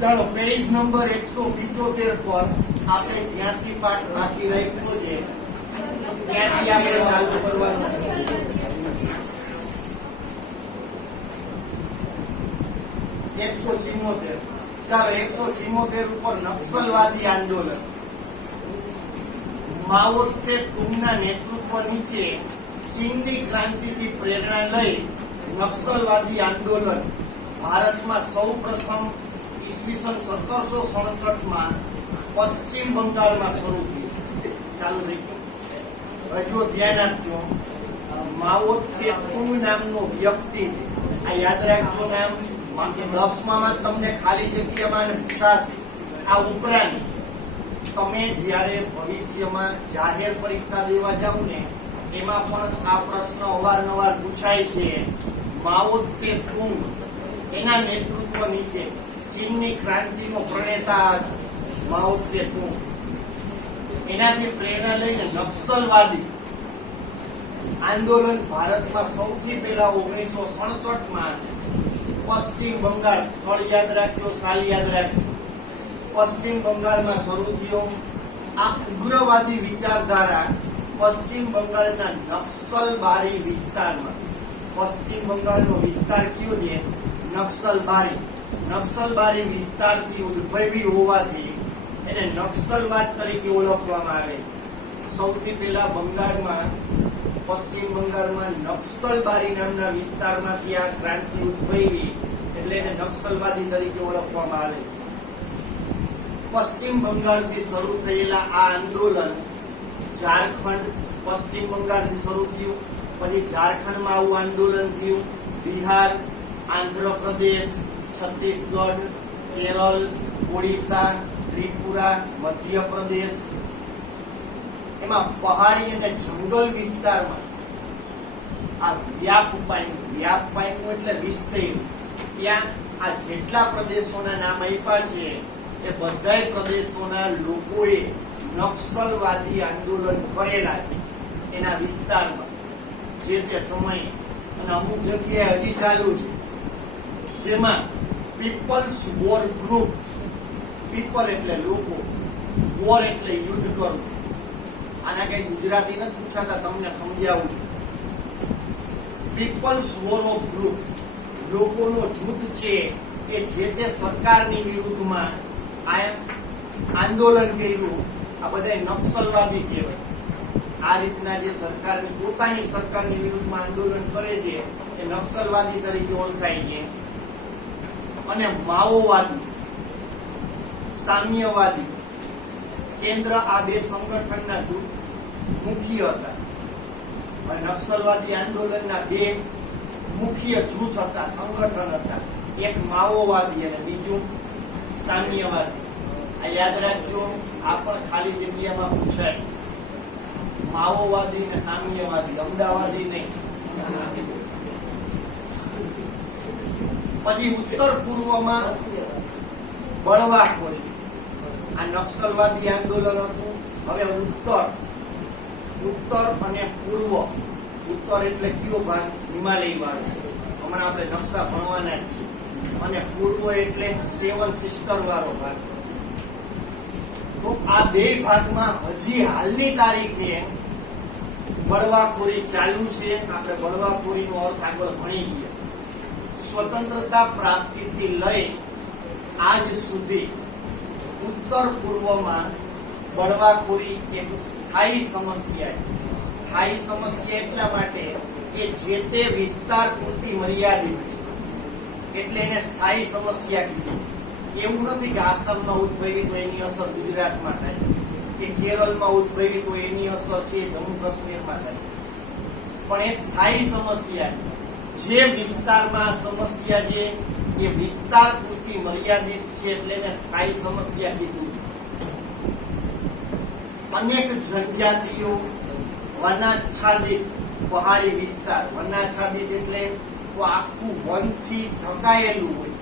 ચાલો page number 175 પર આપણે જ્યાંથી પાઠ બાકી રાખ્યો છે ત્યાંથી આપણે ચાલુ કરવાનું. 176. ચાલો 176 ઉપર નક્સલવાદી આંદોલન. માઓ ત્સે તુંગના નેતૃત્વ નીચે ચીનની ક્રાંતિથી પ્રેરણા લઈ નક્સલવાદી આંદોલન ભારતમાં સૌપ્રથમ ઈસવીસન 1767 પશ્ચિમ બંગાળમાં શરૂ થયું. ચાલુ થઈ ગયું. હવે જો ધ્યાન આપજો, માઓ ત્સે તુંગ નામનો વ્યક્તિ, આ યાદ રાખજો નામ. 10માં તમને ખાલી જગ્યામાં પૂછાશે. આ ઉપરાંત તમે જ્યારે ભવિષ્યમાં જાહેર પરીક્ષા દેવા જાવ ને એમાં પણ આ પ્રશ્ન અવારનવાર પૂછાય છે. માઓ ત્સે તુંગ એના નેતૃત્વ નીચે ચીનની ક્રાંતિનો પ્રણેતા માઓ ત્સે તુંગ, એનાથી પ્રેરણા લઈને નક્સલવાદી આંદોલન ભારતમાં સૌથી પહેલા 1967માં પશ્ચિમ બંગાળ, સ્થળ યાદ રાખજો, સાલ યાદ રાખજો, પશ્ચિમ બંગાળમાં શરૂ થયો. આ ઉગ્રવાદી વિચારધારા પશ્ચિમ બંગાળના નક્સલબારી વિસ્તારમાં, પશ્ચિમ બંગાળનો વિસ્તાર કયો છે? નક્સલબારી વિસ્તારથી ઉદ્ભવી હોવાથી એને નક્સલવાદ તરીકે ઓળખવામાં આવે. સૌથી પહેલા બંગાળમાં, પશ્ચિમ બંગાળમાં નક્સલબારી નામના વિસ્તારમાંથી આ ક્રાંતિ ઉદ્ભવી એટલે એને નક્સલવાદી તરીકે ઓળખવામાં આવે. પશ્ચિમ બંગાળથી શરૂ થયેલા આ આંદોલન ઝારખંડ, પશ્ચિમ બંગાળથી શરૂ થયું, પછી ઝારખંડમાં આવું આંદોલન થયું, બિહાર, આંધ્રપ્રદેશ, છત્તીસગઢ, કેરળ, ઓડિશા, ત્રિપુરા, મધ્યપ્રદેશ, એમાં પહાડી અને જંગલ વિસ્તારમાં આ વ્યાપ પામ્યું એટલે વિસ્તર્યું. ત્યાં આ જેટલા પ્રદેશોના નામ આપ્યા છે એ બધાય પ્રદેશોના લોકોએ નક્સલવાદી આંદોલન કરેલા છે એના વિસ્તારમાં જે તે સમયે, અને અમુક જગ્યાએ હજી ચાલુ છે. જેમાં પીપલ્સ વોર ગ્રુપ, પીપલ એટલે લોકો, વોર એટલે યુદ્ધ કરવું. આના કઈ ગુજરાતી નથી પૂછાતા, તમને સમજાવું છું. પીપલ્સ વોર ઓફ ગ્રુપ, લોકોનો જૂથ છે કે જે તે સરકારની વિરુદ્ધમાં આંદોલન કર્યું. આ બધા નક્સલવાદી કહેવાય. આ રીતના જે સરકારની, પોતાની સરકારની વિરુદ્ધમાં આંદોલન કરે છે એ નક્સલવાદી તરીકે ઓળખાય છે. અને માઓવાદી, સામ્યવાદી કેન્દ્ર, આ બે સંગઠનના મુખ્ય હતા. નક્સલવાદી આંદોલનના બે મુખ્ય જૂથ હતા, સંગઠન હતા. એક માઓવાદી અને બીજું સામ્યવાદી. આ યાદ રાખજો, આ પણ ખાલી જગ્યામાં પૂછાય. માઓવાદી અને સામ્યવાદી, અમદાવાદી નહીં. પછી ઉત્તર પૂર્વમાં બળવાખોરી, આ નક્સલવાદી આંદોલન હતું. હવે ઉત્તર અને પૂર્વ. ઉત્તર એટલે કયો ભાગ? હિમાલય ભાગ. હમણાં આપણે નકશા ભણવાના જ છીએ. અને પૂર્વ એટલે 7 સિસ્ટર વાળો ભાગ. તો આ બે ભાગમાં હજી હાલની તારીખે બળવાખોરી ચાલુ છે. આપણે બળવાખોરીનો અર્થ આગળ ભણી ગયા. સ્વતંત્રતા પ્રાપ્તિથી લઈ આજ સુધી ઉત્તર પૂર્વમાં બળવાખોરી એક સ્થાયી સમસ્યા. સ્થાયી સમસ્યા એટલા માટે કે જે તે વિસ્તાર પૂરતી મર્યાદિત છે એટલે એને સ્થાયી સમસ્યા કીધું. એવું નથી કે આસામમાં ઉદ્ભવી તો એની અસર ગુજરાતમાં થાય, કે કેરળમાં ઉદ્ભવી તો એની અસર છે જમ્મુ કાશ્મીરમાં થાય. પણ એ સ્થાયી સમસ્યા, જે વિસ્તારમાં સમસ્યા છે એ વિસ્તાર પૂરતી મર્યાદિત છે એટલે એને સ્થાયી સમસ્યા કીધું. અનેક જનજાતિઓ, વનાચ્છાદિત પહાડી વિસ્તાર, વનાચ્છાદિત એટલે તો આખું વનથી ઢંકાયેલું હોય,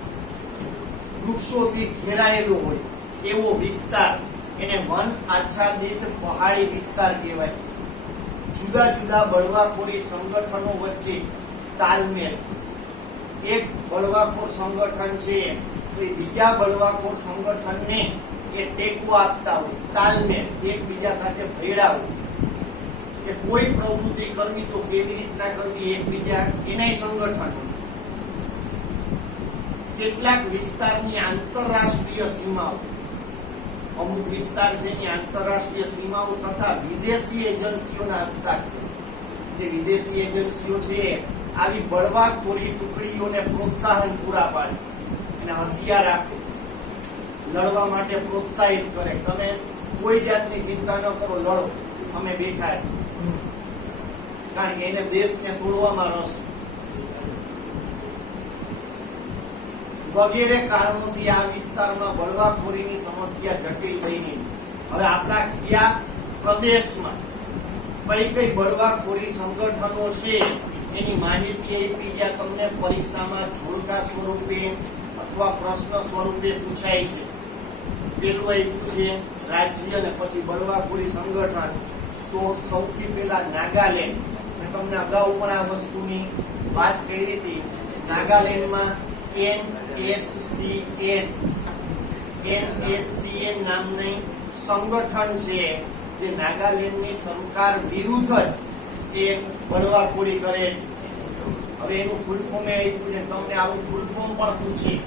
વૃક્ષોથી ઘેરાયેલું હોય એવો વિસ્તાર, એને વન આચ્છાદિત પહાડી વિસ્તાર કહેવાય. જુદા જુદા બળવાખોરી સંગઠનો વચ્ચે તાલમેલ. એક બળવાખોર સંગઠન છે તો એ બીજા બળવાખોર સંગઠનને એ ટેકો આપતા હોય, તાલમેલ એકબીજા સાથે ભેળાવું કે કોઈ પ્રવૃત્તિ કરવી તો કેવી રીતના કરવી, એકબીજા એનાય સંગઠન. કેટલાક વિસ્તારની આંતરરાષ્ટ્રીય સીમાઓ, અમુક વિસ્તાર છે એની આંતરરાષ્ટ્રીય સીમાઓ તથા વિદેશી એજન્સીઓના હસ્તાક્ષર. જે વિદેશી એજન્સીઓ છે આવી બળવાખોરી ટુકડીઓને પ્રોત્સાહન પૂરા પાડે, એને હથિયાર આપે, લડવા માટે પ્રોત્સાહિત કરે. તમે કોઈ જાતની ચિંતા ન કરો, લડો, અમે બેઠા. કારણ કે એને દેશને તોડવામાં રસ. વગેરે કારણોથી આ વિસ્તારમાં બળવાખોરીની સમસ્યા જટિલ થઈ ગઈ. હવે આપણા કયા પ્રદેશમાં કઈ બળવાખોરી સંગઠનો છે એની માહિતી આપી, જ્યાં તમને પરીક્ષામાં જોડકા સ્વરૂપે અથવા પ્રશ્ન સ્વરૂપે પૂછાય છે. પેલું આપ્યું છે રાજ્ય અને પછી બળવાખોરી સંગઠન. તો સૌથી પહેલા નાગાલેન્ડ. મેં તમને અગાઉ પણ આ વસ્તુની વાત કરી હતી. નાગાલેન્ડમાં NSCN નામની સંગઠન છે જે નાગાલેન્ડની સરકાર વિરુદ્ધ જ એ બળવાખોરી કરે. હવે એનું ફૂલ ફોર્મ આપ્યું ને તમને આવું ફૂલ ફોર્મ પણ પૂછી,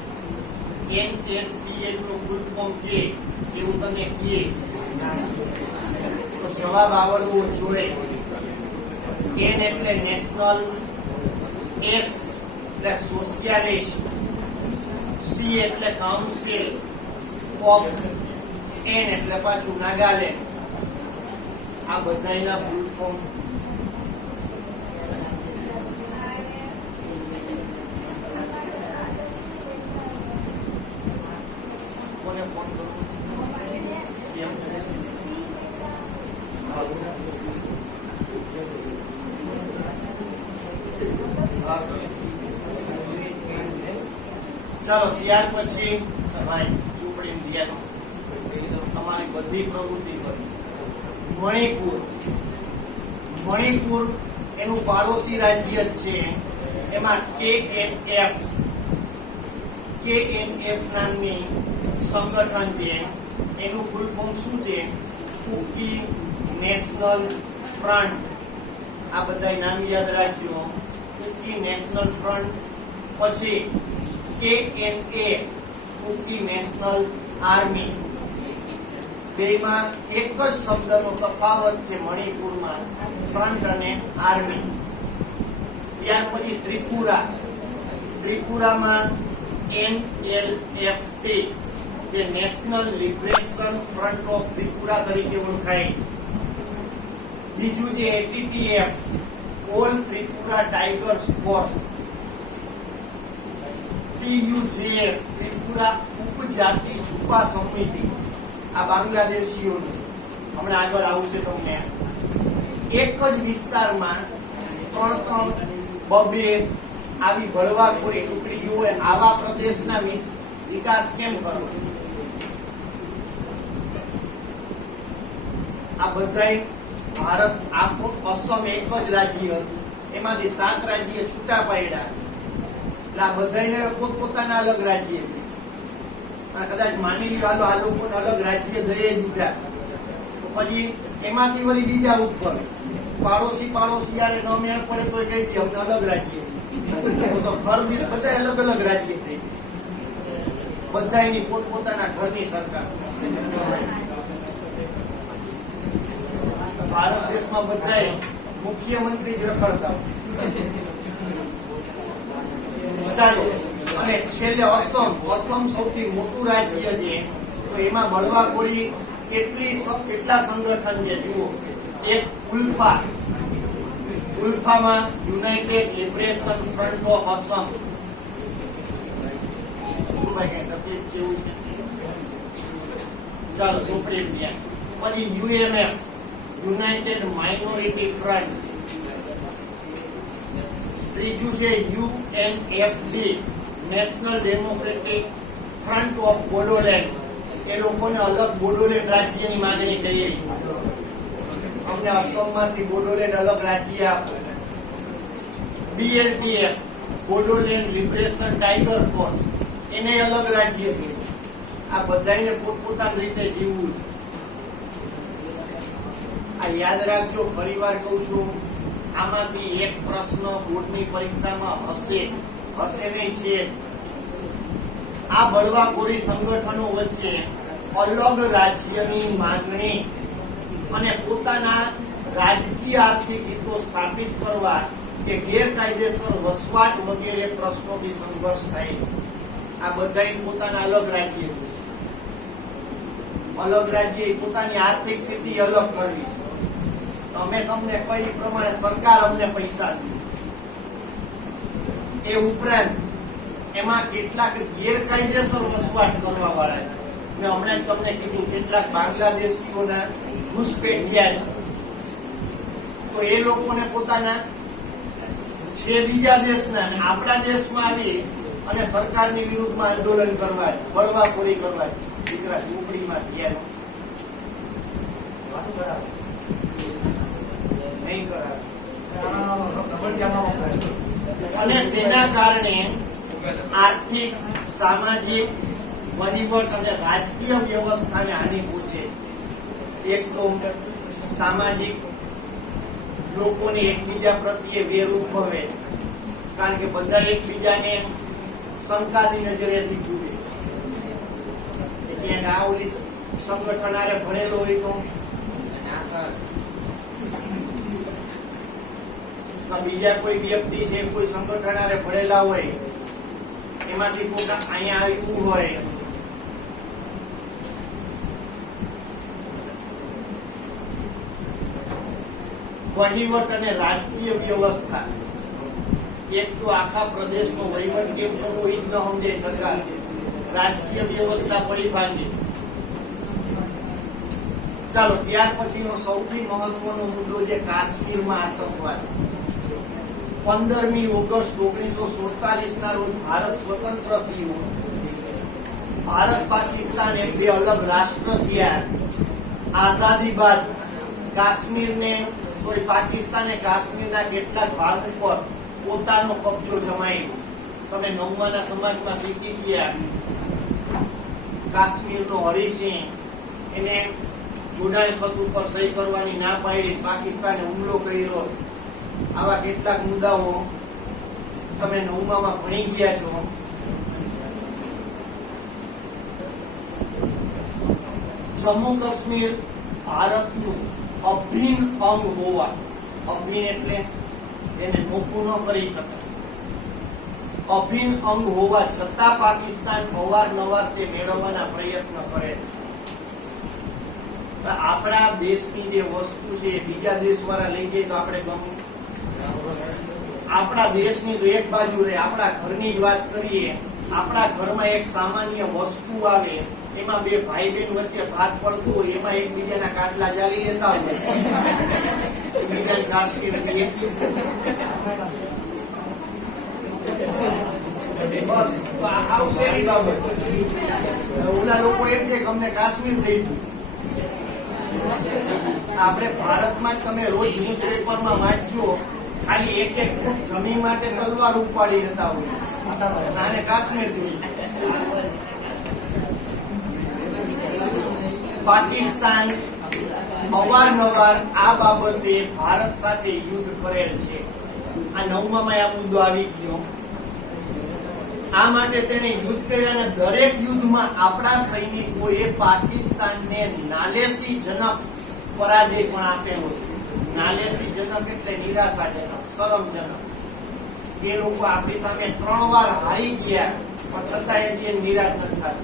NSCN નું ફૂલ ફોર્મ કે એવું તમે કહીએ તો જવાબ આવડવો જોઈએ. N એટલે નેશનલ, S એટલે સોશિયાલિસ્ટ, C એટલે કાઉન્સિલ ઓફ, N એટલે પાછું નાગાલેન્ડ. આ બધાયના ફૂલ ફોર્મ કોને ફોન કરું? ચાલો ત્યાર પછી ભાઈ ચોપડી ધ્યાન, તમારી બધી પ્રવૃત્તિ કરી. મણિપુર એનું પાડોશી રાજ્ય છે. એમાં KNF નામની સંગઠન છે. એનું ફૂલ ફોર્મ શું છે? Kuki national front. આ બધા નામ યાદ રાખજો. Kuki national front. પછી KNA કુકી નેશનલ આર્મી. બેમાં એક જ શબ્દનો તફાવત છે મણિપુરમાં, ફ્રન્ટ અને આર્મી. ત્યાર પછી ત્રિપુરામાં NLFT જે national liberation front of Tripura તરીકે ઓળખાય. બીજું જે ATTF all Tripura tigers force. TUJS Tripura ઉપજાતિ છુપા સમિતિ. આ બાંગ્લાદેશીઓનું હમણાં આગળ આવશે. તમને એક જ વિસ્તારમાં 3-3 બબે આવી બળવાખોરી ટુકડીઓ હોય, આવા પ્રદેશના વિકાસ કેમ કરવો? આ બધાય ભારત આખો અસમ એક જ રાજ્ય હતું, એમાંથી 7 રાજ્ય છૂટા પાડ્યા. એટલે આ બધાને પોતપોતાના અલગ રાજ્ય. કદાચ માની લ્યો આ લોકોને અલગ રાજ્ય દઈ દીધા તો પછી એમાંથી વળી બીજા ઉદ્ભવે. પાડોશી યારે ન મેળ પડે તો કહી દે અમને અલગ રાજ્ય. તો ઘર દીઠ બધા અલગ અલગ રાજ્ય થઈ, બધા એની પોતપોતાના ઘરની સરકાર. ભારત દેશમાં બધા મુખ્યમંત્રી જ રખડતા. ચાલો, અને છેલ્લે અસમ સૌથી મોટું રાજ્ય છે. તો એમાં બળવાખોરી કેટલા સંગઠન છે જુઓ. એક ઉલ્ફામાં united liberation front of Assam. ચાલો ચોપડી ગયા. પછી UMF યુનાઇટેડ માઇનોરિટી ફ્રન્ટ. ત્રીજું છે UNFD national democratic front of Bodoland. એ લોકોને અલગ બોડોલેન્ડ રાજ્યની માંગણી કરી. અમને અસમમાંથી બોડોલેન્ડ અલગ રાજ્ય આપો. BLTF Bodoland liberation tiger force. એને અલગ રાજ્ય કહેવાય. આ બધાને પોતપોતાની રીતે જીવવું. આ યાદ રાખજો, ફરીવાર કહું છું, આમાંથી એક પ્રશ્ન બોર્ડની પરીક્ષામાં હશે નહીં છે. આ બળવાખોરી સંગઠનો વચ્ચે અલગ રાજ્યની માંગણી અને પોતાના રાજકીય આર્થિક હિતો સ્થાપિત કરવા કે ગેરકાયદેસર વસવાટ વગેરે પ્રશ્નોથી સંઘર્ષ થાય છે. આ બધાય પોતાના અલગ રાજ્ય છે. અલગ રાજ્ય પોતાની આર્થિક સ્થિતિ અલગ કરવી છે. અમે તમને કઈ પ્રમાણે સરકાર અમને પૈસા દે, એ ઉપરાંત એમાં કેટલાક ગેરકાયદેસર વસવાટ કરવા વાળા છે. મેં હમણાં તમને કીધું કેટલાક બાંગ્લાદેશીઓના ઘૂસપેઠિયા, તો એ લોકોને પોતાના છે બીજા દેશના આપણા દેશમાં આવી અને સરકારની વિરુદ્ધમાં આંદોલન કરવા, બળવાખોરી કરવા, દીકરા ઝૂંપડીમાં ગયા નહીં કરાવે. અને તેના કારણે આર્થિક, સામાજિક, વહીવટ અને રાજકીય વ્યવસ્થાને હાનિ પહોંચે. એક તો સામાજિક, લોકોને એકબીજા પ્રત્યે વેર ઉદ્ભવે, કારણ કે બધા એકબીજાને શંકાની નજરેથી જુએ. એટલે આ ઓલી સંગઠન આરે ભણેલો હોય તો બીજા કોઈ વ્યક્તિ છે, કોઈ સંગઠન આરે ભણેલા હોય, એમાંથી કોઈ અહીંયા આવ્યું હોય, વહીવટ અને રાજકીય વ્યવસ્થા. એક તો આખા પ્રદેશનો વહીવટ કેમ કરવો એ જ ન સમજે સરકાર, રાજકીય વ્યવસ્થા પડી ભાંગી. ચાલો, ત્યાર પછીનો સૌથી મહત્વનો મુદ્દો છે કાશ્મીરમાં આતંકવાદ. 15મી ઓગસ્ટ 1947 ના રોજ ભારત સ્વતંત્ર થયું. ભારત પાકિસ્તાન એમ બે અલગ રાષ્ટ્ર થયા. આઝાદી બાદ પાકિસ્તાને કાશ્મીરના કેટલાક ભાગ ઉપર પોતાનો કબજો જમાવ્યો. તમે 9મા સમાજમાં શીખી ગયા, કાશ્મીરનો હરિસિંહ એને જોડાણ ખત ઉપર સહી કરવાની ના પાડી, પાકિસ્તાને હુમલો કર્યો. આવા કેટલાક મુદ્દાઓ તમે 9માં ભણી ગયા છો. જમ્મુ કાશ્મીર ભારતનું અભિન્ન અંગ હોવા, અભિન્ન એટલે એને નોખું ન કરી શકાય, અભિન્ન અંગ હોવા છતાં પાકિસ્તાન અવારનવાર તે મેળવવાના પ્રયત્ન કરે. આપણા દેશની જે વસ્તુ છે બીજા દેશ વાળા લઈ જાય તો આપણે ગમે. આપણા દેશની તો એક બાજુ રહે. આપણા ઘરની જ વાત કરીએ, આપણા ઘરમાં એક સામાન્ય વસ્તુ આવે, એમાં બે ભાઈ બહેન વચ્ચે ભાગ પડતું હોય, એમાં એકબીજાના કાટલા જાળી લેતા હોય, એકબીજાને ઘાસ કે બસ આવશે એ બાબત. ઓલા લોકો એમ કે અમને કાશ્મીર થઈ ગયું. આપણે ભારતમાં જ તમે રોજ ન્યૂઝપેપરમાં વાંચજો, ખાલી એક ફૂટ જમીન માટે તલવાર ઉપાડી હતા હોય, આને કાશ્મીર જોઈ. પાકિસ્તાન અવારનવાર આ બાબતે ભારત સાથે યુદ્ધ કરેલ છે. આ 9માં આ મુદ્દો આવી ગયો. આ માટે તેને યુદ્ધ કર્યા અને દરેક યુદ્ધમાં આપણા સૈનિકોએ પાકિસ્તાનને નાલેસીજનક પરાજય પણ આપેલો છે. નાલેસીજનક એટલે નિરાશાજનક, શરમજનક. એ લોકો આપણી સામે 3 વાર હારી ગયા, પણ છતાં એ નિરાશ નથી થતા.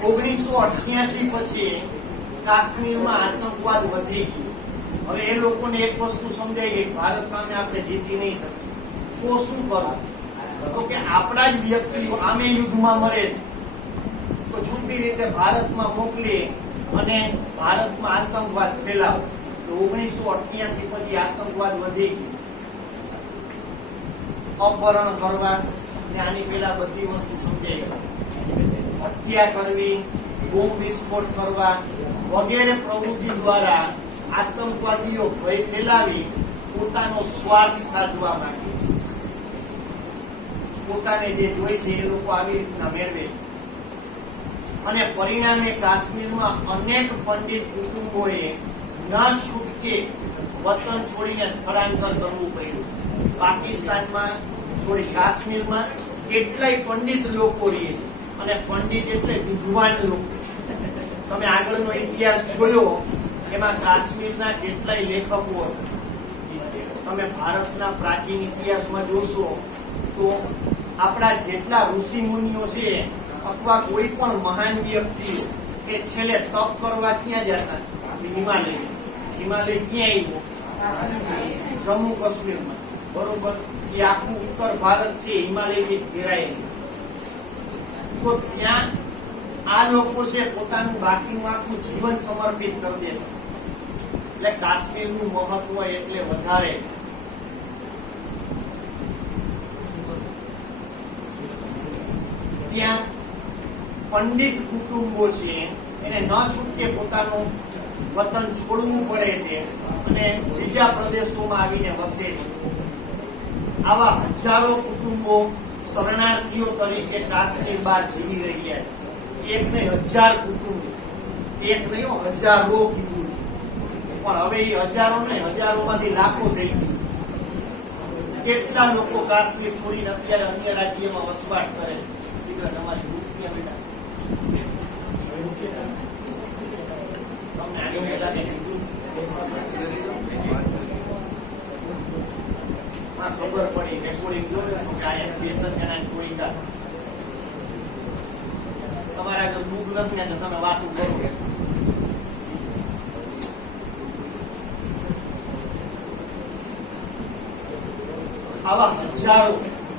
1988 પછી કાશ્મીરમાં આતંકવાદ વધી ગયો. હવે એ લોકોને એક વસ્તુ સમજાઈ ગઈ, ભારત સામે આપણે જીતી નહીં શકીએ, તો શું કરવું? તો કે આપણા જ વ્યક્તિઓ આમે યુદ્ધમાં મરે તો છુપી રીતે ભારતમાં મોકલી અને ભારતમાં આતંકવાદ ફેલાવો. તો 1988 પછી આતંકવાદ વધી ગયો. અપહરણ કરવા, આની પેલા બધી વસ્તુ સમજાઈ ગઈ. હત્યા કરવી, બોમ્બ વિસ્ફોટ કરવા વગેરે પ્રવૃત્તિ દ્વારા આતંકવાદીઓ ભય ફેલાવી પોતાનો સ્વાર્થ સાધવા માંગે. પોતાને જે જોઈ છે એ લોકો આવી રીતના મેળવે. અને પરિણામે કાશ્મીરમાં અનેક પંડિત કુટુંબોએ ન છૂટકે વતન છોડીને સ્થળાંતર કરવું પડ્યું. પાકિસ્તાનમાં કાશ્મીરમાં કેટલાય પંડિત લોકો રહે છે, અને પંડિત એટલે વિદ્વાન લોકો. તમે આગળનો ઇતિહાસ જોયો, એમાં કાશ્મીરના કેટલાય લેખકો હતા. તમે ભારતના પ્રાચીન ઇતિહાસમાં જોશો તો આપણા જેટલા ઋષિ મુનિઓ છે અથવા કોઈ પણ મહાન વ્યક્તિઓ કે છેલ્લે તપ કરવા ક્યાં જતા? હિમાલય. હિમાલય ક્યાં આવ્યો? જમ્મુ કાશ્મીરમાં. બરોબર. જે આખું ઉત્તર ભારત છે હિમાલયથી ઘેરાયેલું. તો ત્યાં આ લોકો છે પોતાનું બાકીનું આખું જીવન સમર્પિત કરી દે. એટલે કાશ્મીરનું મહત્વ એટલે વધારે. ત્યાં પંડિત કુટુંબો છે એને ન છૂટકે પોતાનું વતન છોડવું પડે છે અને બીજા પ્રદેશોમાં આવીને વસે છે. આવા હજારો કુટુંબો શરણાર્થીઓ તરીકે કાશ્મીર બહાર જીવી રહ્યા છે. એક નહીં, 1000 કુટુંબ. એક નહીં, હજારો કુટુંબ. પણ હવે એ હજારો ને હજારોમાંથી લાખો થઈ ગયું. કેટલા લોકો કાશ્મીર છોડીને અત્યારે અન્ય રાજ્યમાં વસવાટ કરે છે. તમારી દુનિયા બેટા તમને આગળ ખબર પડી. રેકોર્ડિંગ જોયું તો ગાયક 2-3 જણા કોઈ તમારા આગળ બુક નથી ને તો તમે વાતું કરો. આવા હજારો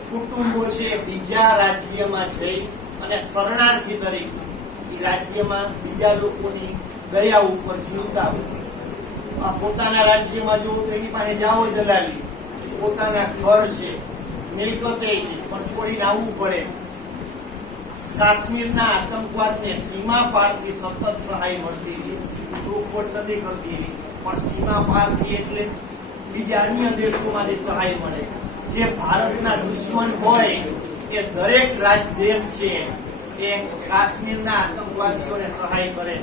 કુટુંબો છે બીજા રાજ્યમાં જઈ અને શરણાર્થી તરીકે એ રાજ્યમાં બીજા લોકોની દયા ઉપર જીવતા હોય. પોતાના રાજ્યમાં જો તેની પાસે જાઓ જલાલી, પોતાના ઘર છે, મિલકતે છે, પણ છોડીને આવવું પડે. કાશ્મીરના આતંકવાદને સીમા પારથી સતત સહાય મળતી હતી. ચોખવટ નથી કરતી, પણ સીમા પારથી એટલે બીજા અન્ય દેશોમાંથી સહાય મળે. જે ભારતના દુશ્મન હોય એ દરેક દેશ છે એ કાશ્મીરના આતંકવાદીઓને સહાય કરે.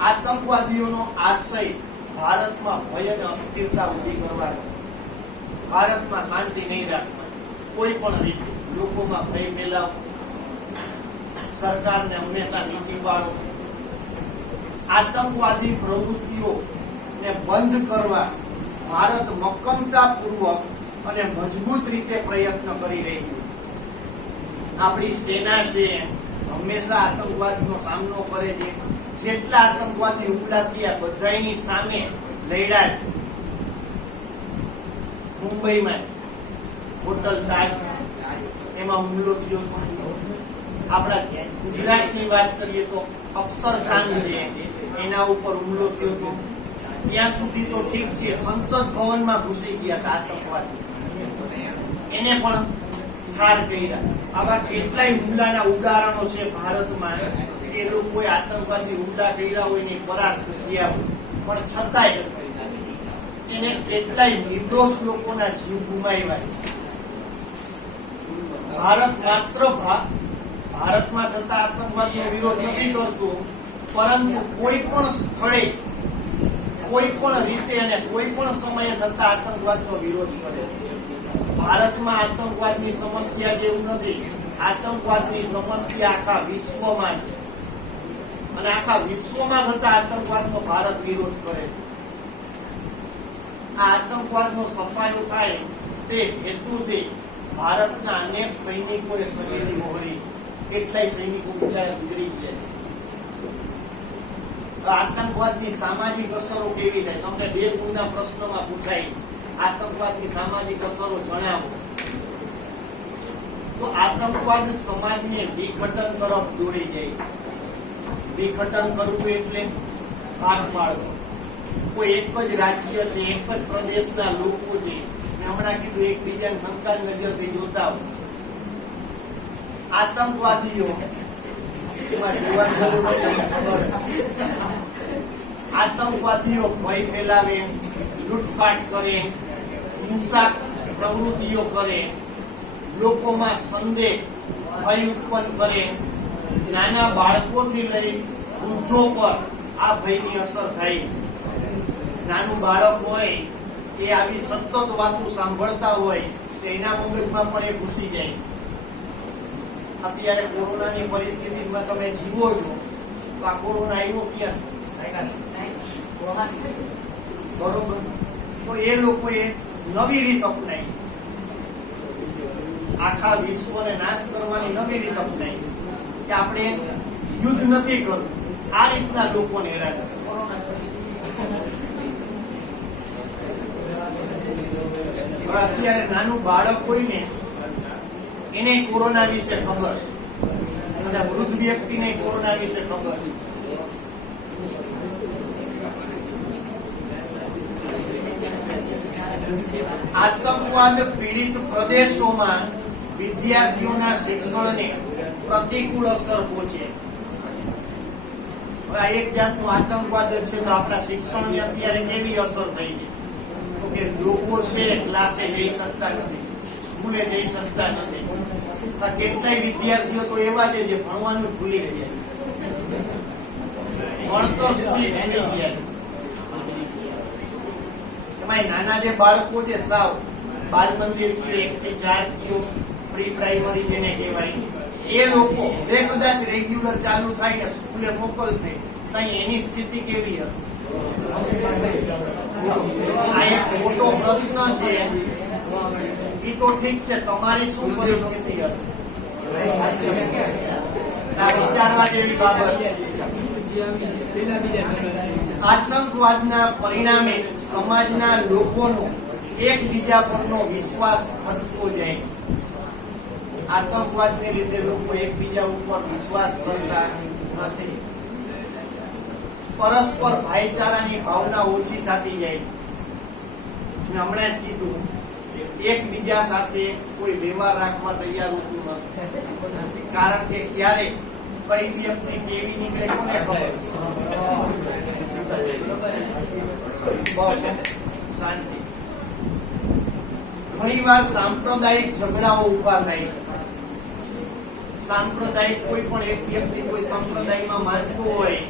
આતંકવાદીઓનો આશય ભારતમાં ભય અને અસ્થિરતા ઊભી કરવાનો. ભારતમાં શાંતિ નહીં રાખવા, કોઈ પણ રીતે લોકોમાં ભય ફેલાવો, સરકારને હંમેશા નીચી પાડો, આતંકવાદી પ્રવૃત્તિઓને બંધ કરવા ભારત મક્કમતાપૂર્વક અને મજબૂત રીતે પ્રયત્ન કરી રહ્યું. આપણી સેના છે હંમેશા આતંકવાદનો સામનો કરે છે. જેટલા આતંકવાદી હુમલા થયા બધાની સામે લડ્યા. મુંબઈમાં હોટલ તાજ એમાં હુમલો થયો. આપણા ગુજરાતની વાત કરીએ તો અક્ષરધામ છે એના ઉપર હુમલો થયો હતો. ત્યાં સુધી તો ઠીક છે, સંસદ ભવનમાં ઘૂસી ગયા હતા આતંકવાદી, એને પણ ઠાર કર્યા. આવા કેટલાય હુમલાના ઉદાહરણો છે ભારતમાં. એ લોકોએ આતંકવાદી હુમલા કર્યા હોય ને પરાસ્ત થયા હોય, પણ છતાંય એને કેટલાય નિર્દોષ લોકોના જીવ ગુમાવ્યા. ભારત માત્ર ભારતમાં થતા આતંકવાદનો વિરોધ નથી કરતું, પરંતુ કોઈ પણ સ્થળે, કોઈ પણ રીતે અને કોઈ પણ સમયે થતા આતંકવાદનો વિરોધ કરે. ભારતમાં આતંકવાદની સમસ્યા જેવું નથી. આતંકવાદની સમસ્યા આખા વિશ્વમાં છે, અને આખા વિશ્વમાં થતા આતંકવાદનો ભારત વિરોધ કરે. આ આતંકવાદનો સફાયો થાય તે હેતુથી ભારતના અનેક સૈનિકોએ સગેલી મોહરી. કેટલાય સૈનિકો બિચારા ગુજરી ગયા. આતંકવાદની સામાજિક અસરો કેવી થાય? તમને 2 ગુણના પ્રશ્નમાં પૂછાય, આતંકવાદની સામાજિક અસરો જણાવો. તો આતંકવાદ સમાજને વિઘટન તરફ દોરી જાય. વિઘટન કરવું એટલે ભાગ પાડવો. કોઈ એક જ રાજ્ય છે, એક જ પ્રદેશના લોકો છે, મેં હમણાં કીધું એકબીજાને શંકાની નજરથી જોતા હોય. આતંકવાદીઓ આતંકવાદીઓ ભય ફેલાવે, લૂંટફાટ કરે, હિંસા પ્રવૃત્તિઓ કરે, લોકોમાં સંદેહ ભય ઉત્પન્ન કરે, નાના બાળકોથી લઈ વૃદ્ધો પર આ ભયની અસર થાય. નાનું બાળક હોય એ આવી સતત વાતો સાંભળતા હોય તો એના મગજમાં પણ એ ઘૂસી જાય. અત્યારે કોરોનાની પરિસ્થિતિમાં તમે જીવો છો તો આ કોરોના આવ્યો ક્યાં? બરોબર. તો એ લોકોએ નવી રીત અપનાવી, આખા વિશ્વને નાશ કરવાની નવી રીત અપનાવી કે આપણે યુદ્ધ નથી કરવું. આ રીતના લોકોને હેરાન કરે. અત્યારે નાનું બાળક હોય ને એને કોરોના વિશે ખબર છે અને વૃદ્ધ વ્યક્તિને કોરોના વિશે ખબર છે. આતંકવાદ પીડિત પ્રદેશોમાં વિદ્યાર્થીઓના શિક્ષણને પ્રતિકૂળ અસર પહોંચે. હવે આ એક જાતનું આતંકવાદ જ છે તો આપણા શિક્ષણની અત્યારે કેવી અસર થઈ છે? તો કે લોકો છે ક્લાસે જઈ શકતા નથી, સ્કૂલે જઈ શકતા નથી. કેટલાય વિદ્યાર્થીઓ તો એવા છે જે ભણવાનું ભૂલી ગયા, ભણતર સુધી ભૂલી ગયા. એમાં નાના જે બાળકો છે સાવ બાલ મંદિર થી 1 થી 4 થી પ્રી પ્રાઇમરી જેને કહેવાય, એ લોકો બે કદાચ રેગ્યુલર ચાલુ થાય ને સ્કૂલે મોકલશે તો એની સ્થિતિ કેવી હશે? આ એક મોટો પ્રશ્ન છે. એ તો ઠીક છે, તમારી શું પરિસ્થિતિ હશે આ વિચારવા જેવી બાબત છે. આતંકવાદના પરિણામે સમાજના લોકોનો એકબીજા પરનો વિશ્વાસ ઘટતો જાય. આતંકવાદને લીધે લોકો એકબીજા ઉપર વિશ્વાસ કરતા નથી. પરસ્પર ભાઈચારાની ભાવના ઓછી થતી જાય. હમણાં જ કીધું, એકબીજા સાથે કોઈ વ્યવહાર રાખવા તૈયાર હોતું નથી. કારણ કે ક્યારે કઈ વ્યક્તિ કેવી નીકળે કોને ખબર? શાંતિ. ઘણી વાર સાંપ્રદાયિક ઝઘડાઓ ઉભા થાય. સાંપ્રદાયિક કોઈ પણ એક વ્યક્તિ કોઈ સંપ્રદાયમાં માનતો હોય,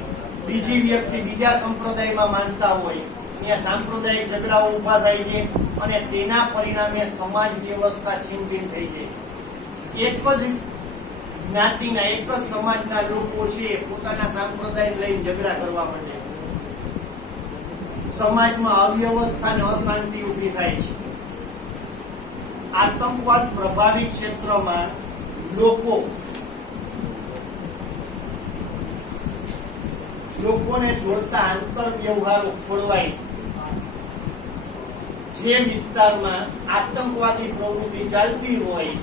બીજી વ્યક્તિ બીજા સંપ્રદાયમાં માનતા હોય, ત્યાં સાંપ્રદાયિક ઝઘડાઓ ઉભા થાય છે અને તેના પરિણામે સમાજ વ્યવસ્થા છીનભીન થઈ જાય. એક જ જ્ઞાતિના એક જ સમાજના લોકો છે પોતાના સંપ્રદાય લઈને ઝઘડા કરવા માંડે. સમાજમાં અવ્યવસ્થા અને અશાંતિ ઊભી થાય છે. આતંકવાદ પ્રભાવિત ક્ષેત્રમાં લોકોને જોડતા આંતર વ્યવહારો ખોળવાય. જે વિસ્તારમાં આતંકવાદી પ્રવૃત્તિ ચાલતી હોય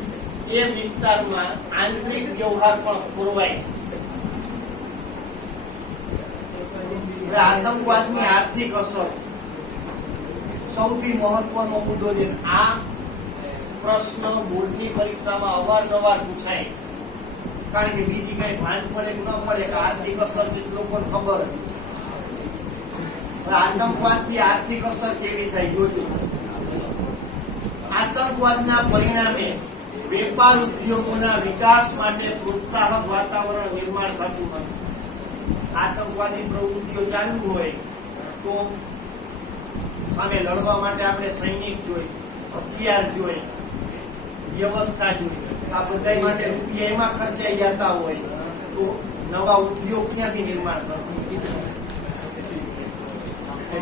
એ વિસ્તારમાં આંતરિક વ્યવહાર પણ ખોરવાય છે. આતંકવાદની આર્થિક અસર સૌથી મહત્વનો મુદ્દો છે. આ પ્રશ્ન બોર્ડની પરીક્ષામાં અવારનવાર પૂછાય. કારણ કે બીજી કઈ ભાન પડે કે ન પડે કે આર્થિક અસર લોકોને ખબર હતી. આતંકવાદથી આર્થિક અસર કેવી થાય જોજો. આતંકવાદના પરિણામે વેપાર ઉદ્યોગોના વિકાસ માટે પ્રોત્સાહક વાતાવરણ નિર્માણ થતું નથી. આતંકવાદી પ્રવૃત્તિઓ ચાલુ હોય તો સામે લડવા માટે આપણે સૈનિક જોઈએ, હથિયાર જોઈએ, વ્યવસ્થા જોઈએ. આ બધા માટે રૂપિયા એમાં ખર્ચાઈ જતા હોય તો નવા ઉદ્યોગ ક્યાંથી નિર્માણ કરવું?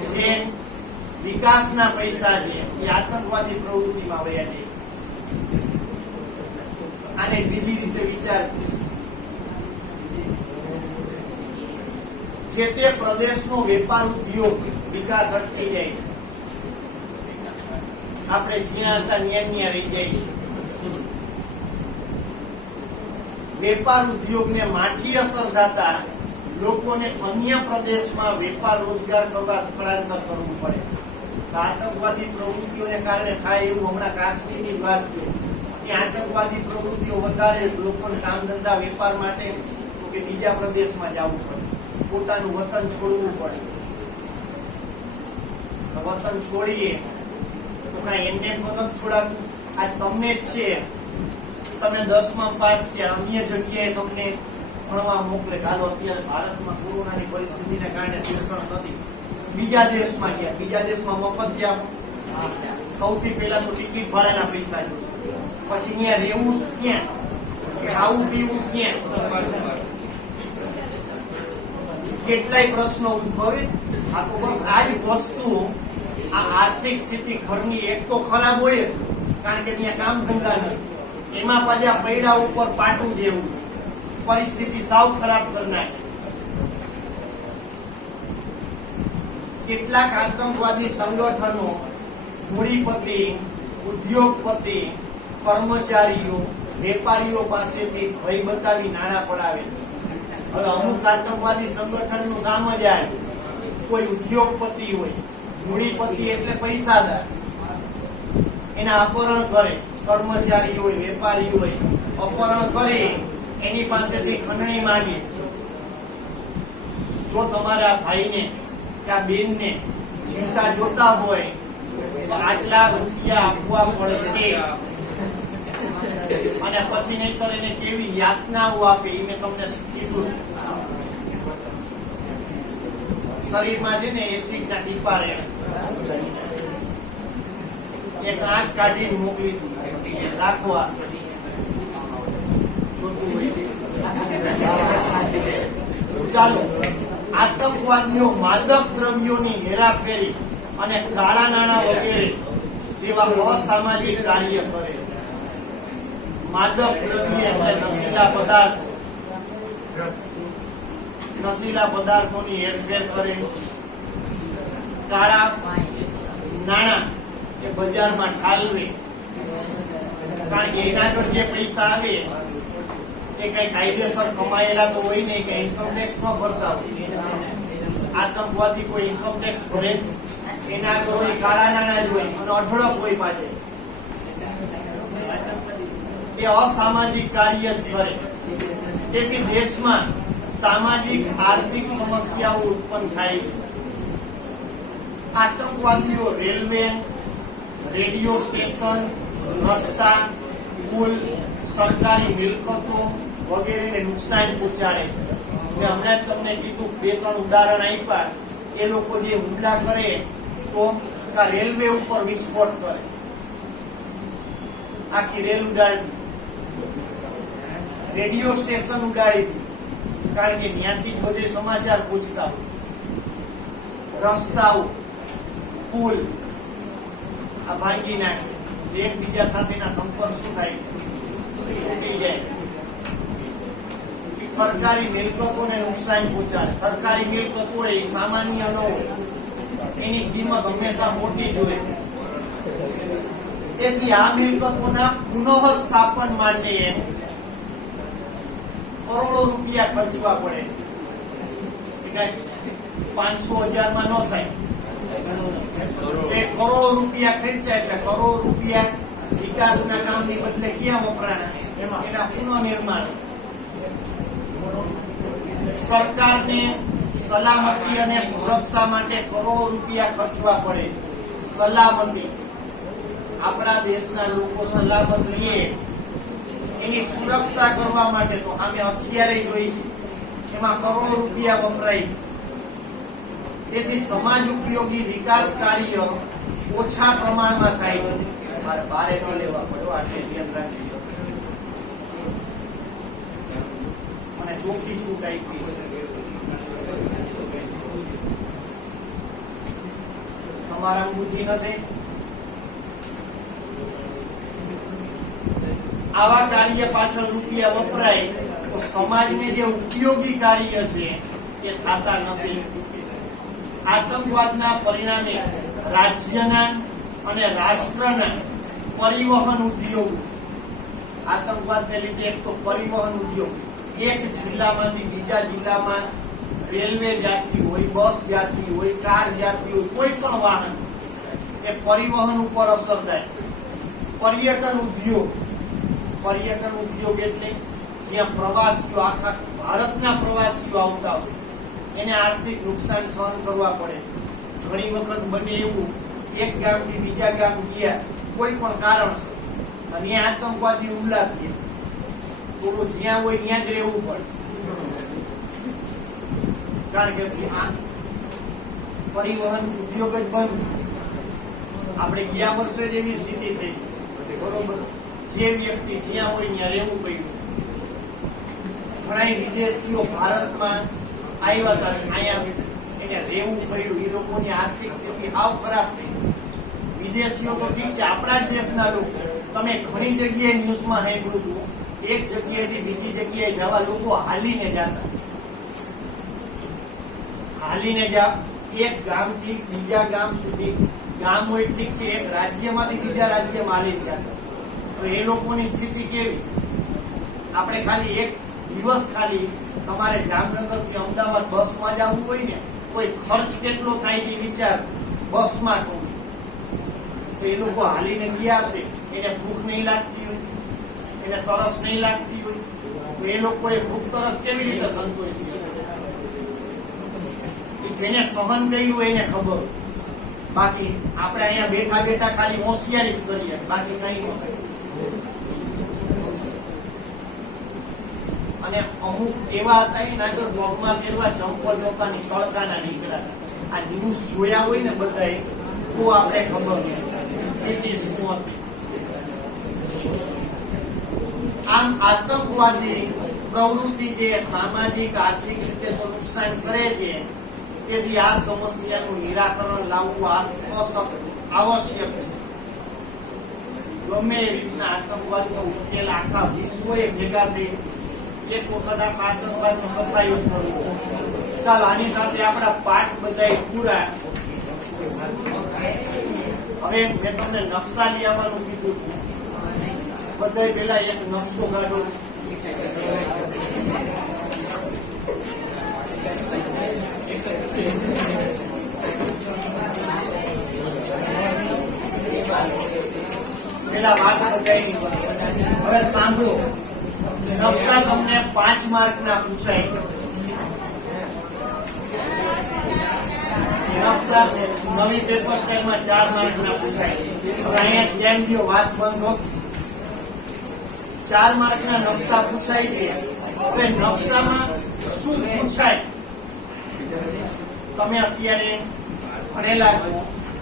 જે વિકાસના પૈસા છે એ આતંકવાદી પ્રવૃત્તિમાં વયા જાય. આને બીજી રીતે વિચાર, જે તે પ્રદેશનો વેપાર ઉદ્યોગ વિકાસ અટકી જાય. આપણે જ્યાં હતા ત્યાં રહી જાય. વેપાર ઉદ્યોગને માઠી અસર થતા લોકોને અન્ય પ્રદેશમાં વેપાર રોજગાર કરવા સ્થળાંતર કરવું પડે. આતંકવાદી પ્રવૃત્તિઓને કારણે થાય એવું હમણાં કાશ્મીરની વાત છે. ત્યાં આતંકવાદી પ્રવૃત્તિઓ વધારે લોકોને કામ ધંધા વેપાર માટે તો કે બીજા પ્રદેશમાં જવું પડે, પોતાનું વતન છોડવું પડે. વતન છોડીએ તો કાંઈ એમને તો નથી છોડાતું. આ તમને જ છે, તમે 10માં પાસ થયા, અન્ય જગ્યાએ તમને ભણવા મોકલે. હાલો અત્યારે ભારતમાં કોરોનાની પરિસ્થિતિને કારણે શિક્ષણ નથી, બીજા દેશમાં ગયા, બીજા દેશમાં મફત ગયા. સૌથી પહેલા તો ટિકિટ ભાડાના પૈસા જોશે, પછી અહીંયા રહેવું ક્યાં, ખાવું પીવું ક્યાં, કેટલાય પ્રશ્નો ઉદ્ભવે. આ તો બસ આ જ વસ્તુ, આ આર્થિક સ્થિતિ ઘરની એક તો ખરાબ હોય, કારણ કે ત્યાં કામ ધંધા નથી, એમાં પાછા પૈડા ઉપર પાટું જેવું, પરિસ્થિતિ સાવ ખરાબ કરી નાખે. કેટલાક આતંકવાદી સંગઠનો મૂડીપતિ, ઉદ્યોગપતિ, કર્મચારીઓ, વેપારીઓ પાસેથી ભય બતાવી નાણાં પડાવે. હવે અમુક આતંકવાદી સંગઠનનું કામ જ આ, કોઈ ઉદ્યોગપતિ હોય, મૂડીપતિ એટલે પૈસાદાર, એના અપહરણ કરે, કર્મચારી હોય, વેપારી હોય, અપહરણ કરી એની પાસેથી ખંડણી માંગે. જો તમારા ભાઈને કે આ બેનને ચિંતા જોતા હોય તો આટલા રૂપિયા આપવા પડશે. અને પછી નહીતર એને કેવી યાતનાઓ આપે એ મેં તમને કીધું. શરીરમાં છે ને એસિડ ના ટીપા રહે, એક આંખ કાઢીને મોકલી રાખવા જોતું હોય. ચાલો, આતંકવાદીઓ માદક દ્રવ્યોની હેરાફેરી અને કાળા નાણાં વગેરે જેવા અસામાજિક કાર્ય કરે. માદક દ્રવ્ય એટલે નશીલા પદાર્થોની હેરફેર કરે. કાળા નાણાં એ બજારમાં ઠાલવે, કારણ કે એના આગળ જે પૈસા આવે એ કઈ કાયદેસર કમાયેલા તો હોય નહીં, કે ઇન્કમ ટેક્સ ન ભરતા હોય. આતંકવાદી કોઈ ઇન્કમ ટેક્સ ભરે, એના આગળ હોય કાળા નાણાં જ હોય અને અઢળક હોય પાછળ. એ અસામાજિક કાર્ય જ કરે. તેથી દેશમાં સામાજિક આર્થિક સમસ્યાઓ ઉત્પન્ન થાય છે. આતંકવાદીઓ રેલવે, રેડિયો સ્ટેશન, રસ્તા, પુલ, સરકારી મિલકતો વગેરેને નુકસાન પહોંચાડે છે. મેં હમણાં જ તમને કીધું, 2-3 ઉદાહરણ આપ્યા. એ લોકો જે હુમલા કરે તો રેલવે ઉપર વિસ્ફોટ કરે, આખી રેલ ઉડાડી, રેડિયો સ્ટેશન ઉડાડી દીધું, કારણ કે ત્યાંથી જ બધે સમાચાર પૂછતા હોય. રસ્તાઓ, પુલ આ ભાંગી નાખે, એકબીજા સાથેના સંપર્ક શું થાય, તૂટી જાય. સરકારી મિલકતોને નુકસાન પહોંચાડે. સરકારી મિલકતો એ સામાન્ય ન હોય, એની કિંમત હંમેશા મોટી જ હોય. તેથી આ મિલકતોના પુનઃ સ્થાપન માટે કરોડો રૂપિયા ખર્ચવા પડે. 500,000 માં ન થાય, કરોડો રૂપિયા ખર્ચા. એટલે કરોડો રૂપિયા વિકાસના કામની બદલે ક્યાં વપરાના? એના પુનઃનિર્માણ. સરકારને સલામતી અને સુરક્ષા માટે કરોડો રૂપિયા ખર્ચવા પડે. સલામતી, આપણા દેશના લોકો સલામત રહીએ એની સુરક્ષા કરવા માટે તો અમે હથિયારે જોઈ છે, એમાં કરોડો રૂપિયા વપરાય. તેથી સમાજ ઉપયોગી વિકાસ કાર્ય ઓછા પ્રમાણમાં થાય. મારે ભારે ન લેવા પડ્યો, આટલે ધ્યાન રાખજો. અને ચોખ્ખી છૂટ આપી. તમારા બુદ્ધિ નથી. આવા કાર્ય પાછળ રૂપિયા વપરાય તો સમાજને જે ઉપયોગી કાર્ય છે એ થતા નથી. આતંકવાદના પરિણામે રાજ્યના અને રાષ્ટ્રના પરિવહન ઉદ્યોગ, આતંકવાદને લીધે એક તો પરિવહન ઉદ્યોગ, એક જિલ્લામાંથી બીજા જિલ્લામાં રેલવે જાતી હોય, બસ જાતી હોય, કાર જાતી હોય, કોઈ પણ વાહન, એ પરિવહન ઉપર અસર થાય. પર્યટન ઉદ્યોગ, પર્યટન ઉદ્યોગ એટલે જ્યાં પ્રવાસીઓ, આખા ભારતના પ્રવાસીઓ આવતા હોય, એને આર્થિક નુકસાન સહન કરવા પડે. ઘણી વખત બને એવું એક ગામથી બીજા ગામ ગયા કોઈ પણ કારણસર અને આતંકવાદી હુમલા થયા, તો જ્યાં હોય ત્યાં જ રહેવું પડે, કારણ કે આ પરિવહન ઉદ્યોગ જ બંધ છે. આપણે ગયા વર્ષે જ એવી સ્થિતિ થઈ, બરોબર, જે વ્યક્તિ જ્યાં હોય ત્યાં રહેવું પડ્યું. ઘણા વિદેશીઓ ભારતમાં આવ્યા હતા, અહીંયા એને રહેવું પડ્યું. એ લોકોની આર્થિક સ્થિતિ હાવ ખરાબ થઈ. વિદેશીઓ તો ઠીક છે, આપણા જ દેશના લોકો, તમે ઘણી જગ્યાએ ન્યૂઝમાં સાંભળ્યું હતું, એક જગ્યાએથી બીજી જગ્યાએ જવા લોકો હાલીને જતા, હાલીને જા, એક ગામથી બીજા ગામ સુધી. ગામ હોય ઠીક છે, એક રાજ્યમાંથી બીજા રાજ્યમાં હાલીને જતા. તો એ લોકોની સ્થિતિ કેવી? આપણે ખાલી એક દિવસ ખાલી તમારે જામનગરથી અમદાવાદ બસમાં જવું હોય ને, કોઈ ખર્ચ કેટલો થાય છે વિચાર. બસમાં કહું છું, તો એ લોકો હાલીને ગયા છે, એને ભૂખ નહીં લાગતી હોય, એને તરસ નહીં લાગતી હોય, તો એ લોકોએ ભૂખ તરસ કેવી રીતે સંતોષી હશે? જેને સહન કર્યું હોય એને ખબર. બાકી આપણે અહીંયા બેઠા બેઠા ખાલી હોશિયારી જ કરીએ, બાકી કઈ ન કરીએ. અને અમુક એવા હતા એના આગળ પગમાં પહેરવા ચંપલ નહોતા, તડકાના નીકળ્યા. આ ન્યૂઝ જોયા હોય ને બધાએ, તો આપણે ખબર સ્થિતિ શું હતી. આમ આતંકવાદી પ્રવૃત્તિ જે સામાજિક આર્થિક રીતે તો નુકસાન કરે છે, તેથી આ સમસ્યાનું નિરાકરણ લાવવું આવશ્યક છે. ગમે એ રીતના આતંકવાદનો ઉકેલ આખા વિશ્વએ ભેગા થઈ એક વખત આ આતંકવાદનો સફાયો જ કરવો. ચાલ, આની સાથે આપણા પાઠ બધા પૂરા. હવે મેં તમને નકશા લઈ આવવાનું કીધું હતું, બધા પેલા એક નકશો કાઢો. પેલા વાત બધાની. હવે સાંભળો, નકશા તમને 5 માર્કના પૂછાય. નકશા નવી પેપર સ્ટાઇલમાં 4 માર્કના પૂછાય. હવે અહીંયા ધ્યાન દો, વાત બંધ. 4 માર્કના નકશા પૂછાય છે. હવે નકશામાં શું પૂછાય? તમે અત્યારે ભણેલા છો,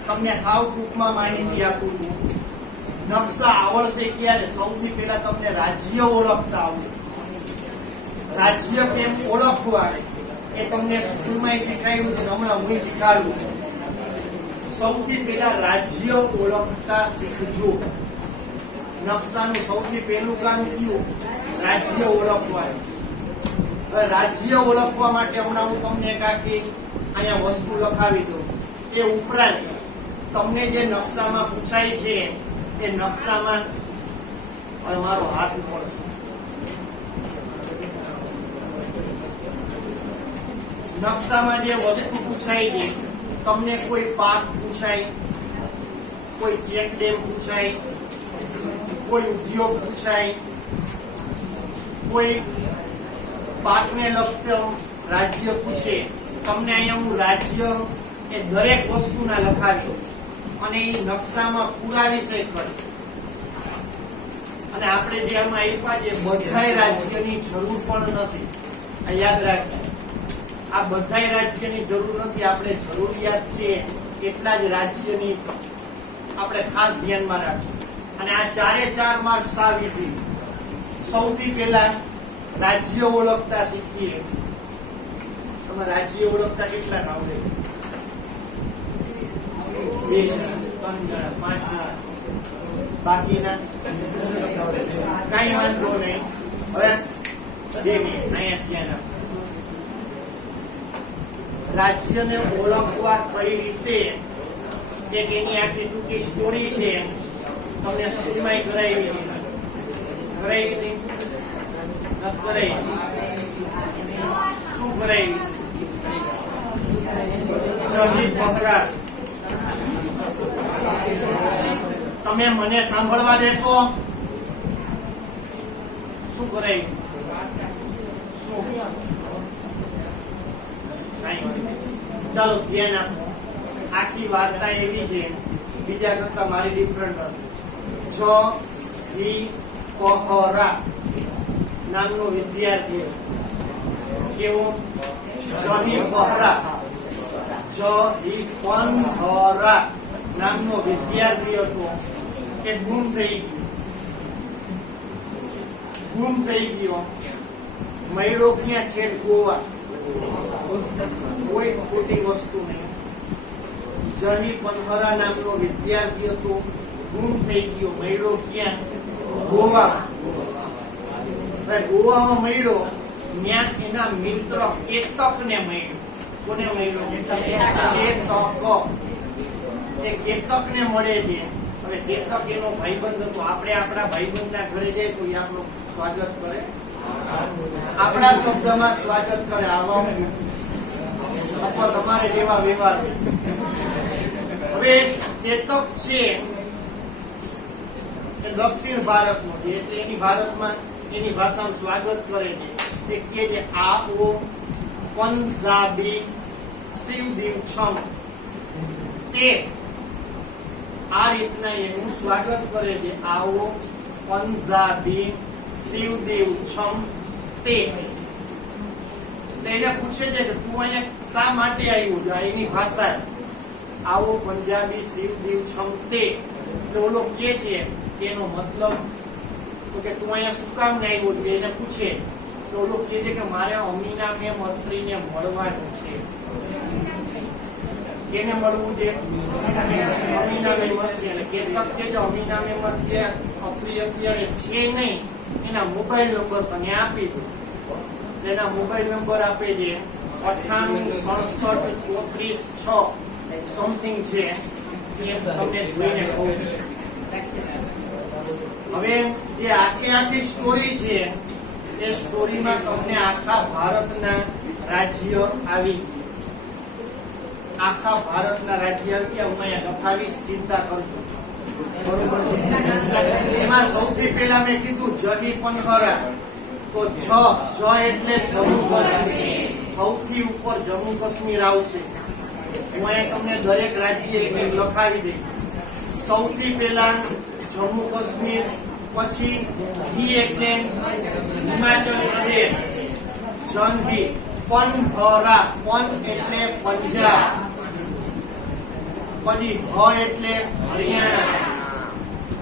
તમને સાવ ટૂંકમાં માહિતી આપું છું. નકશા આવડશે ક્યારે? સૌથી પહેલા તમને રાજ્ય ઓળખતા આવડે. રાજ્ય કેમ ઓળખવા એ તમને સ્કૂલમાં શીખાયું છે, હમણાં હું શીખાડું. સૌથી પહેલા રાજ્ય ઓળખતા શીખજો. નકશાનું સૌથી પહેલું કામ કયું? રાજ્ય ઓળખવાનું. હવે રાજ્ય ઓળખવા માટે હમણાં હું તમને એક આખી અહીંયા વસ્તુ લખાવી દઉં. એ ઉપરાંત તમને જે નકશામાં પૂછાય છે એ નકશામાં મારો હાથ ઉપર છે. નકશામાં જે વસ્તુ પૂછાય છે, તમને કોઈ પાક પૂછાય, કોઈ ચેક ડેમ પૂછાય, કોઈ ઉદ્યોગ પૂછાય, કોઈ પાકને લગતો રાજ્ય પૂછે, તમને અહીંયા હું રાજ્ય એ દરેક વસ્તુના લખાવી દઈશ અને એ નકશામાં પુરાવી કરી. અને આપણે જે આમાં આપ્યા છે બધાય રાજ્યની જરૂર પણ નથી. આ યાદ રાખજો, આ બધાય રાજ્યની જરૂર નથી. આપણે જરૂરિયાત છે એટલા જ રાજ્યની આપણે ખાસ ધ્યાનમાં રાખશું. અને આ 4 માર્ક સાવ ઈઝી. સૌથી પહેલા રાજ્ય ઓળખતા શીખીએ. તમે રાજ્ય ઓળખતા કેટલા આવડે? 2, 3, 5. બાકીના કઈ વાંધો નહીં. હવે 2 મિનિટ અહીંયા ધ્યાન આપો. રાજ્યને ઓળખવા કઈ રીતે, એક એની આખી ટૂંકી સ્ટોરી છે. તમને સ્કૂલમાં કરાવી હતી, શું કરાવી? ચરણી પકડા. તમે મને સાંભળવા દેશો? શું કરાવી? શું? ચાલો ધ્યાન આપો. આખી વાર્તા એવી છે બીજા કરતા મારી ડિફરન્ટ હશે. જહીપહરા નામનો વિદ્યાર્થી કેવો? જહીપહરા નામનો વિદ્યાર્થી હતો એ ગુમ થઈ ગયો. મયડો ક્યાં? છેક ગોવા. કોઈ ખોટી વસ્તુ નહીં. જહીપહરા નામનો વિદ્યાર્થી હતો, ગુમ થઈ ગયો. મયડો ક્યાં? ગોવા. ગોવામાં મળ્યો, ત્યાં એના મિત્ર કેતકને મળ્યો. કોને મળ્યો? કેતકને મળે છે. હવે કેતક એનો ભાઈબંધ હતો. આપણે આપણા ભાઈબંધના ઘરે જઈએ તો એ આપણું સ્વાગત કરે, આપણા શબ્દમાં સ્વાગત કરે. આવા અથવા તમારે જેવા વ્યવહાર છે. હવે કેતક છે દક્ષિણ ભારતનો છે, એટલે એની ભારતમાં એની ભાષામાં સ્વાગત કરે છે. તે કહે છે આવો પંજાબી શિવદેવ છમ. તે આ રીતના એનું સ્વાગત કરે છે. આવો પંજાબી શિવદેવ છમ તે. એને પૂછે છે કે તું અહીંયા શા માટે આવ્યો છે? એની ભાષા આવો પંજાબી શિવદેવ છમ તે. ઓલો કે છે એનો મતલબ તો કે તું અહીંયા શું કામ ને આવ્યો છે? એને પૂછે તો ઓલો કહે છે કે મારે અમીના મેમ અત્રીને મળવાનું છે. એને મળવું છે અમીના મેમ અત્રી. અને કેતક કે જો અમીના મેમ અત્રી અત્યારે છે નહીં, એના મોબાઈલ નંબર તને આપી દો. એના મોબાઈલ નંબર આપે છે 98673436 સમથિંગ છે. એ તમને જોઈને કહું. હવે જે આખી સ્ટોરી છે એ સ્ટોરીમાં તમને આખા ભારતના રાજ્ય આવી લખાવીશ. ચિંતા કરજો, બરોબર? એમાં સૌથી પહેલા મેં કીધું જહીપહરા. તો જ એટલે જમ્મુ કાશ્મીર. સૌથી ઉપર જમ્મુ કાશ્મીર આવશે. હું અહીંયા તમને દરેક રાજ્ય એક લખાવી દઈશ. સૌથી પહેલા જમ્મુ કાશ્મીર, પછી હિ એટલે હિમાચલ પ્રદેશ, જનહિ. પનહરા, પન એટલે પંજાબ, પછી હ એટલે હરિયાણા,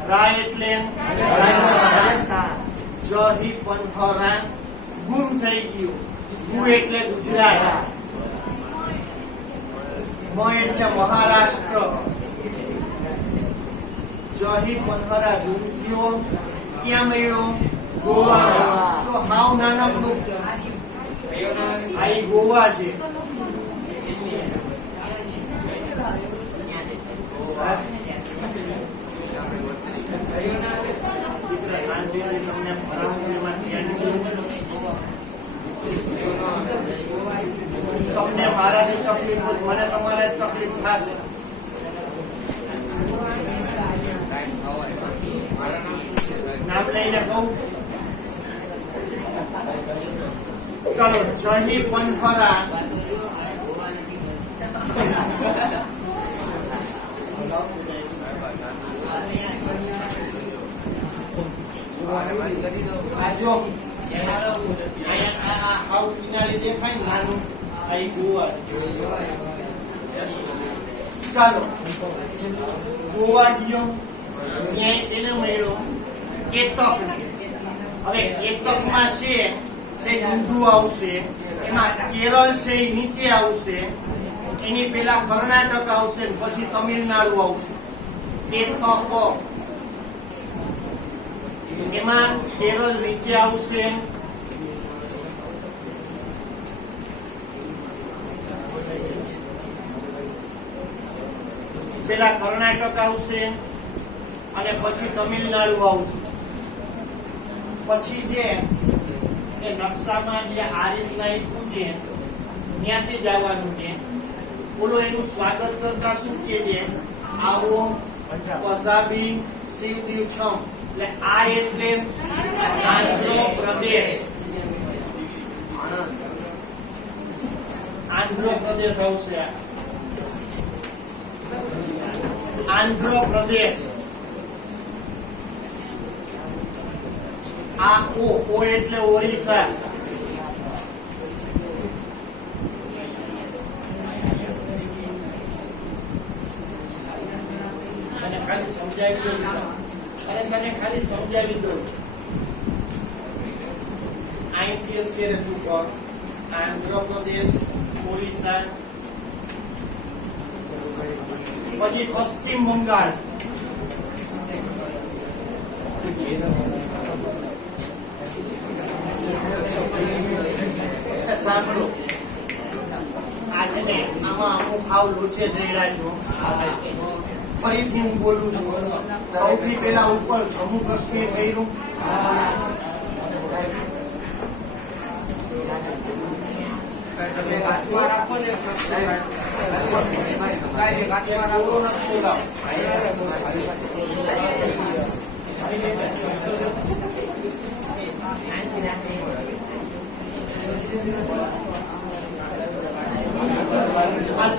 રા એટલે રાજસ્થાન. જહીપહરા ગુમ થઈ ગયું. ગુ એટલે ગુજરાત, મ એટલે મહારાષ્ટ્ર. જહીપહરા ગુમ થયો. ક્યાં મળ્યો? ગોવા. તો હાવ નાનકડું આ ગોવા છે. તમને મારાથી તકલીફ હોય, મને તમારે તકલીફ થશે. નામ લઈને કહું. ચાલો, જહીપહરા ચાલો ગોવા ગયો. ત્યાં એને મળ્યો કેતક. હવે કેતકમાં છે હિન્દુ આવશે, એમાં કેરળ છે એ નીચે આવશે, એની પેલા કર્ણાટક આવશે, પછી તમિલનાડુ આવશે. કેતક એમાં કેરળ નીચે આવશે, પેલા કર્ણાટક આવશે અને પછી તમિલનાડુ આવશે. પછી જે નકશામાં જે આ રીતના આપ્યું છે ત્યાંથી જવાનું છે. બોલો એનું સ્વાગત કરતા શું કે છે? આવો પંજાબી શિવદેવ છમ. એટલે આ એટલે આંધ્રપ્રદેશ. આંધ્રપ્રદેશ આવશે. આંધ્ર પ્રદેશ. આ ઓ એટલે ઓરિસ્સા. અને ખાલી સમજાવી દઉં અને તને ખાલી સમજાવી દઉં અહીંથી અત્યારે તું કર આંધ્ર પ્રદેશ, ઓરિસ્સા, પછી પશ્ચિમ બંગાળ, સાંભળો આજે ને આમાં અમુક હાવ લોચે જઈ છો. ફરીથી હું બોલું છું. સૌથી પહેલા ઉપર જમ્મુ કાશ્મીર કર્યું,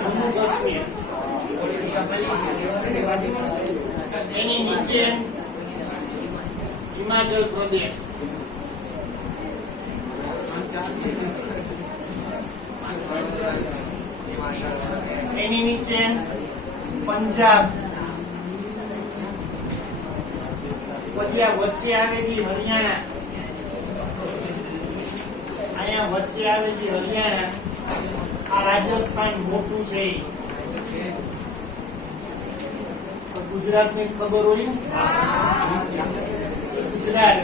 જમ્મુ કાશ્મીર, એની નીચે હિમાચલ પ્રદેશ, એની નીચે પંજાબ, પછી આ વચ્ચે આવેલી હરિયાણા, અહીંયા વચ્ચે આવેલી હરિયાણા, આ રાજસ્થાન મોટું છે. ગુજરાત ની ખબર હોય ને, ગુજરાત,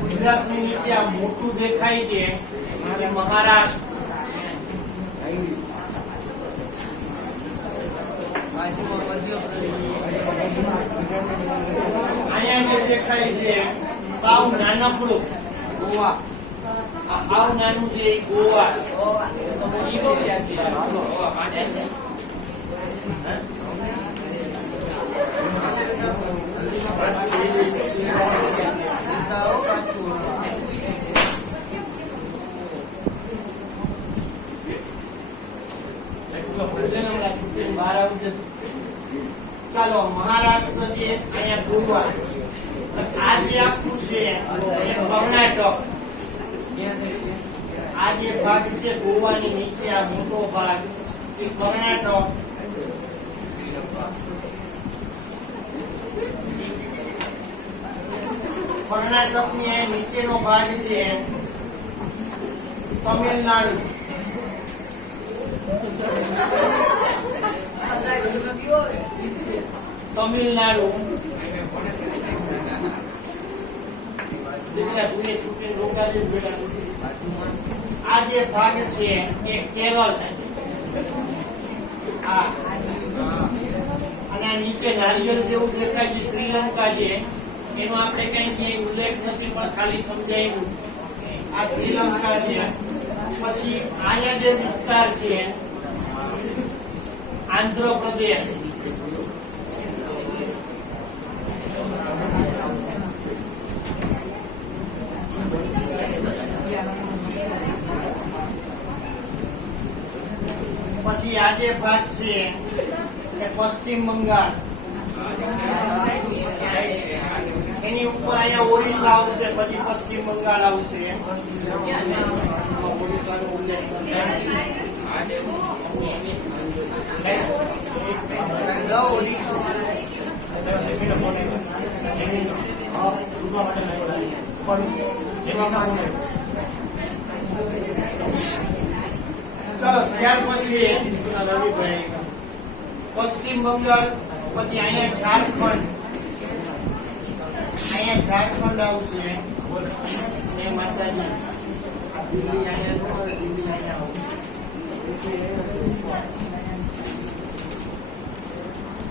ગુજરાત ની નીચે આ મોટું દેખાય છે એ મહારાષ્ટ્ર. અહીંયા જે દેખાય છે સાવ નાનકડું ગોવા, આ સાવ નાનું છે એ ગોવા. ચાલો મહારાષ્ટ્ર છે, અહીંયા ગોવા, આ જે આખું છે એ કર્ણાટક. આ જે ભાગ છે ગોવાની નીચે આ મોટો ભાગ એ કર્ણાટક. કર્ણાટક ની નીચેનો ભાગ છે તમિલનાડુ. તમિલનાડુ આ જે ભાગ છે એ કેરળ. અને નીચે નારિયેળ જેવું દેખાય છે શ્રીલંકા છે, એનો આપણે કઈ ઉલ્લેખ નથી પણ ખાલી સમજાયું. આ શ્રીલંકા છે. પછી અહીંયા જે વિસ્તાર છે આંધ્ર પ્રદેશ, પછી આ જે ભાગ છે એ પશ્ચિમ બંગાળ, એની ઉપર અહીંયા ઓરિસ્સા આવશે, પછી પશ્ચિમ બંગાળ આવશે. ઓરિસ્સાનો ઉલ્લેખ ચાલો ત્યાર પછી રવિભાઈ પશ્ચિમ બંગાળ, પછી અહીંયા ઝારખંડ, અહીંયા ઝારખંડ આવશે. માતાજી દિલ્હી અહીંયા દિલ્હી અહીંયા